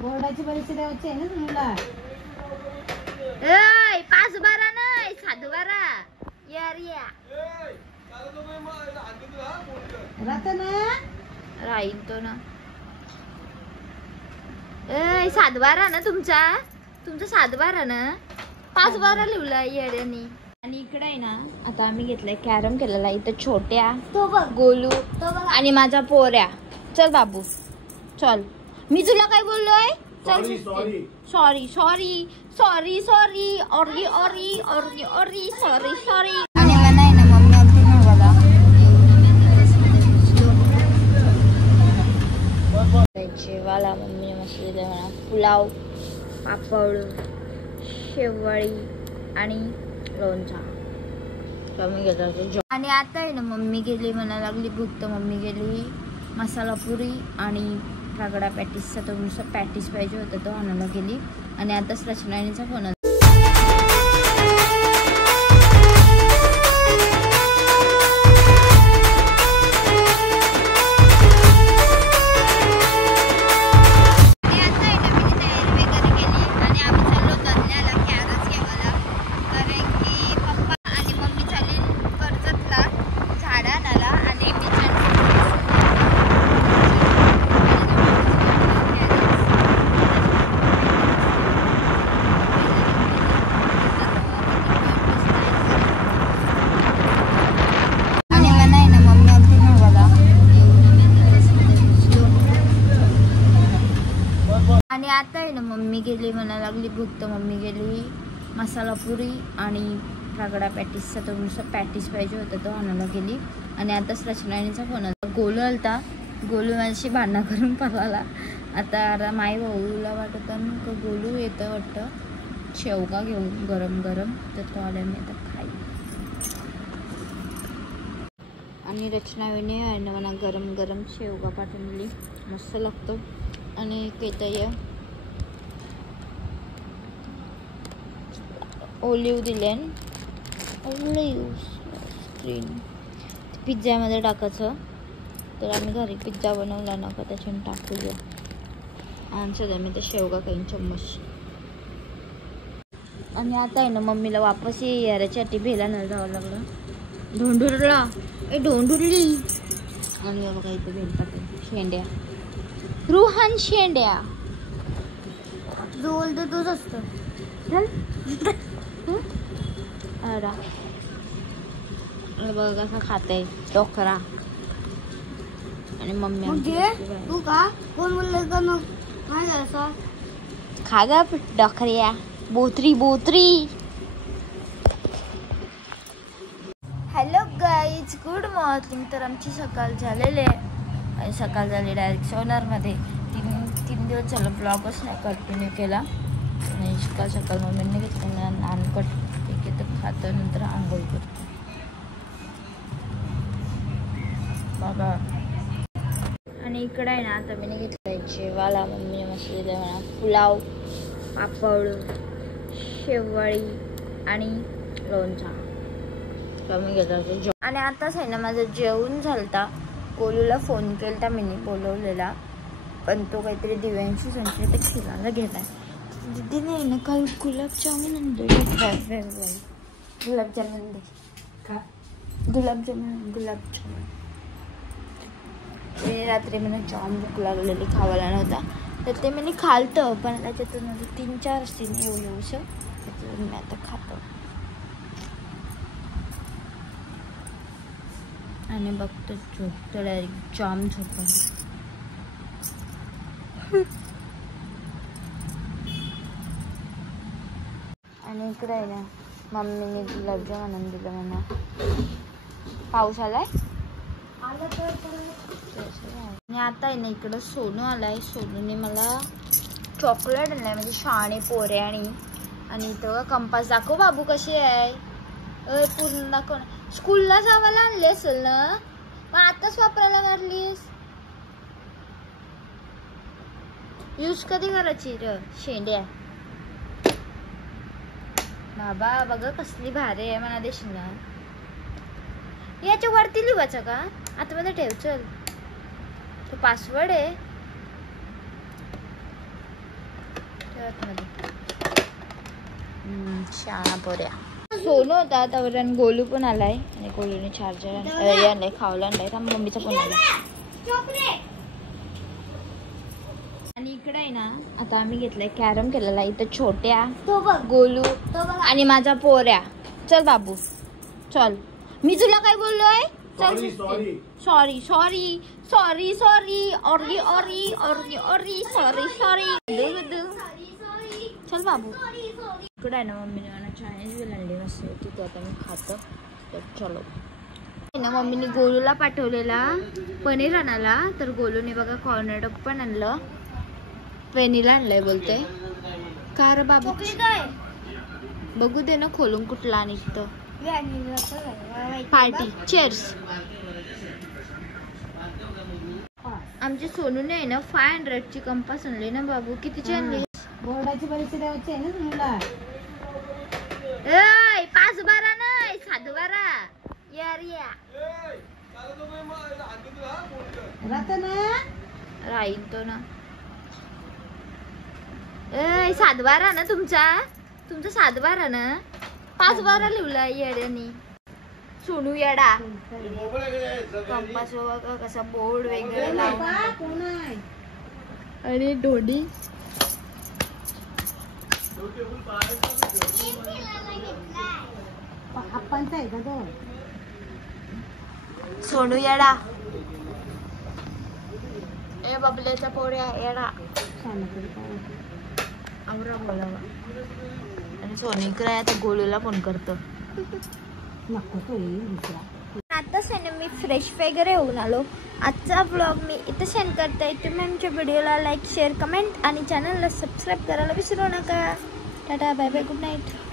बोर्डाची परीक्षा द्यायची आहे ना तुम्हाला. 5-12 नाही 7-12 यार या राहता ना राहीन तो ना. 7-12 ना तुमचा 7-12 ना 5-12 लिवला येड्यानी. आणि इकडे आहे ना आता आम्ही घेतलंय कॅरम केलेला इथं छोट्या गोलू आणि माझा पोऱ्या. चल बाबू चल. मी तुला काय बोललोय. चल सॉरी सॉरी सॉरी सॉरी ऑरी ऑरी ऑरी ऑरी सॉरी सॉरी. आणि मला आहे ना मम्मी अगदी नाही बघा जेवायला मम्मीने मस्त दिलं मला पुलाव पापड शेवळी आणि लोणचा. मम्मी घेतला. आणि आता आहे ना मम्मी गेली म्हणा लागली भूक तर मम्मी गेली मसाला पुरी आणि रगडा पॅटीसचा तो नुसता पॅटीस पाहिजे होता तो आणायला गेली. आणि आताच रचनानीचा फोन आला. आणि आता आहे ना मम्मी गेली म्हणा लागली भूक तर मम्मी गेली मसाला पुरी आणि रगडा पॅटीसचा तो नुसता पॅटीस पाहिजे होता तो आणायला गेली. आणि आताच रचनानीचा फोन आला. गोलू आलता. गोलू माझ्याशी भांडणं करून पळाला. आता माई भाऊला वाटत का गोलू येतं वाटतं शेवगा घेऊन गरम गरम तर तो आला मी आता खाई. आणि रचनावीने आहे ना मला गरम गरम शेवगा पाठवून दिली मस्त लागतो. आणि केतय ओलिव्ह दिले ओलिव्ह स्क्रीन पिझ्झामध्ये टाकायचं. तर आम्ही घरी पिझ्झा बनवला ना का त्याच्याने टाकूया. आणि सध्या मी ते शेवगा काही चम्मच. आणि आता आहे ना मम्मीला वापस याच्यासाठी भेला न जावं लागलं ढोंढुरला ढोंढुरली. आणि बाबा काही इथं भेल टाकलं शेंड्या रुहान शेंड्या जो बोलतो तोच असतो. बघा कसं खाते डोकरा. आणि मम्मी तू का कोण बोललं का मग खा ग डोकऱ्या बोत्री बोत्री. Hello guys good morning. तर आमची सकाळ झालेली आहे आणि सकाळ झाली डायरेक्ट सोनारमध्ये. 3 दिवस झालं ब्लॉगच नाही कंटिन्यू केला. आणि सकाळ मम्मीने घेतलं नानकट ठीक आहे तर खातं नंतर आंघोळ करतो बाबा. आणि इकडं आहे ना आता मी घेतलं जेवायला मम्मीने मस्त दिलं मला पुलाव पापड शेवळी आणि लोणचा. कमी घेतला. आणि आताच आहे ना माझं जेवण झालता. गोलूला फोन केला मी बोलवलेला पण तो काहीतरी दिव्यांशी संचय तर खिलायला गेलाय. दीदीने आहे ना काही गुलाबजामुन आणले. गुलाबजामुन दे का गुलाबजामुन ते रात्री मला जाम भूक लागलेली खावायला नव्हता तर ते मी खालतं पण त्याच्यातून माझं 3-4 असतील एवढं त्याच्यातून मी आता खातो. आणि बघतो झोपतो डायरेक्ट जाम झोप. आणि इकडे आहे ना मम्मीने गुलाबजाम आणून दिलं मला. पाऊस आलाय. आणि आता आहे ना इकडं सोनू आलाय. सोनूने मला चॉकलेट आणलाय म्हणजे शाणे पोरे. आणि इथं कंपास दाखव बाबू कशी आहे. पूर्ण दाखव. स्कूलला जावायला आणले असेल ना पण आताच वापरायला काढलीस. यूज कधी करायची र शेंड्या. बाबा बघा कसली भारी आहे म्हणा देशील ना. याच्या वरती लिवायचं का आतमध्ये ठेव. चल तो पासवर्ड आहे. शाळा पोऱ्या. सोनू होता त्यावर आणि गोलू पण आलाय आणि गोलूने चार्जर आणलाय खावला आणलाय. थांब मम्मीचा फोन आला. आणि इकडे आहे ना आता आम्ही घेतलंय कॅरम केलेला इथं छोट्या गोलू आणि माझा पोऱ्या. चल बाबू चल. मी तुला काय बोललोय? Sorry sorry sorry sorry sorry ऑरी ऑरी ऑरी ऑरी सॉरी सॉरी. चल बाबू. इकडे आहे ना मम्मीने मला चायनीज बिल आणली मस्त तिथं आता मी खातो. तर चलो ना मम्मीने गोलूला पाठवलेला पनीर आणायला तर गोलूने बघा कॉर्नर डॉग पण आणलं. वेनिला आणलंय बोलते का रे बाबू? बघू दे ना खोलून कुठला निघतं. Party chairs. आमच्या सोनूने आहे ना 500ची कंपास आणली ना बाबू. कितीची आणली? बोर्डाची परीक्षा द्यायची आहे ना तुम्हाला. 5-12 नाही 7-12 यार या राहता ना राहील तो ना. 7-12 ना तुमचा 7-12 ना. 5-12 लिवला येड्यानी. सोनू येडा. कंपास बघा कसा बोर्ड वगैरे लावून आणि डोडी. आपणचा आहे का तो? सोनू येडा. ए बबल्याचा पोऱ्या येडा. आवरा बोलावा. आणि सोनू इकडे आता गोलूला फोन करतो. नको तो येईल दुसरा. आताच आहे ना मी फ्रेश वगैरे होऊन आलो. आजचा ब्लॉग मी इथं सेंड करते. तुम्ही आमच्या व्हिडिओला लाईक शेअर कमेंट आणि चॅनलला सबस्क्राईब करायला विसरू नका. Tata bye bye good night.